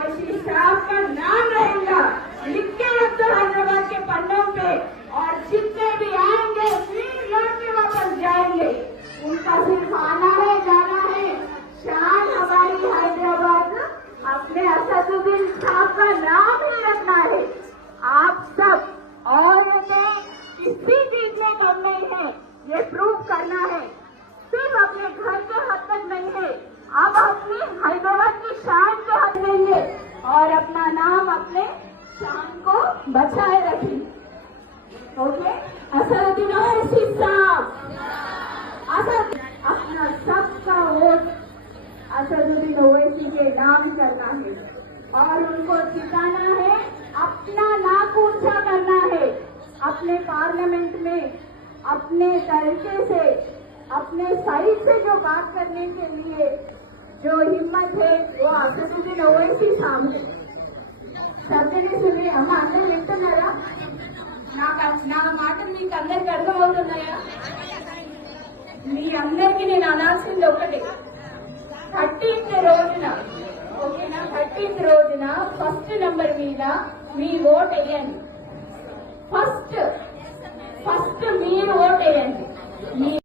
ओवैसी साहब का नाम रहेगा, लिख के रख दो हैदराबाद के पन्नों पे। और जितने भी आएंगे फिर लौट के वापस जाएंगे। उनका सिर्फ आना है, जाना है। शान हमारी हैदराबाद अपने असदुद्दीन साहब का नाम ही रखना है। आप सब और किसी चीज में कम नहीं है, ये प्रूव करना है। सिर्फ अपने घर के हद तक नहीं है, अब अपनी हैदराबाद की शान के हद में है और अपना नाम, अपने शान को बचाए रखिए। ओके, असदुद्दीन ओवैसी साहब, अपना सबका वोट असदुद्दीन ओवैसी के नाम करना है और उनको जिताना है। अपना नाक ऊंचा करना है, अपने पार्लियामेंट में अपने तरीके से, अपने साइड से जो बात करने के लिए जो हिम्मत है वो असदुद्दीन ओवैसी साहब है। సబ్జెక్ట్ సుని అమ్మ అందరూ వింటున్నారా? నా మాటలు మీకు అందరికి అర్థమవుతున్నాయా? మీ అందరికీ నేను అనాల్సింది ఒకటి, 13th రోజున, ఓకేనా, 13th రోజున ఫస్ట్ నెంబర్ మీద మీ ఓట్ వేయండి. ఫస్ట్ మీరు ఓట్ వేయండి.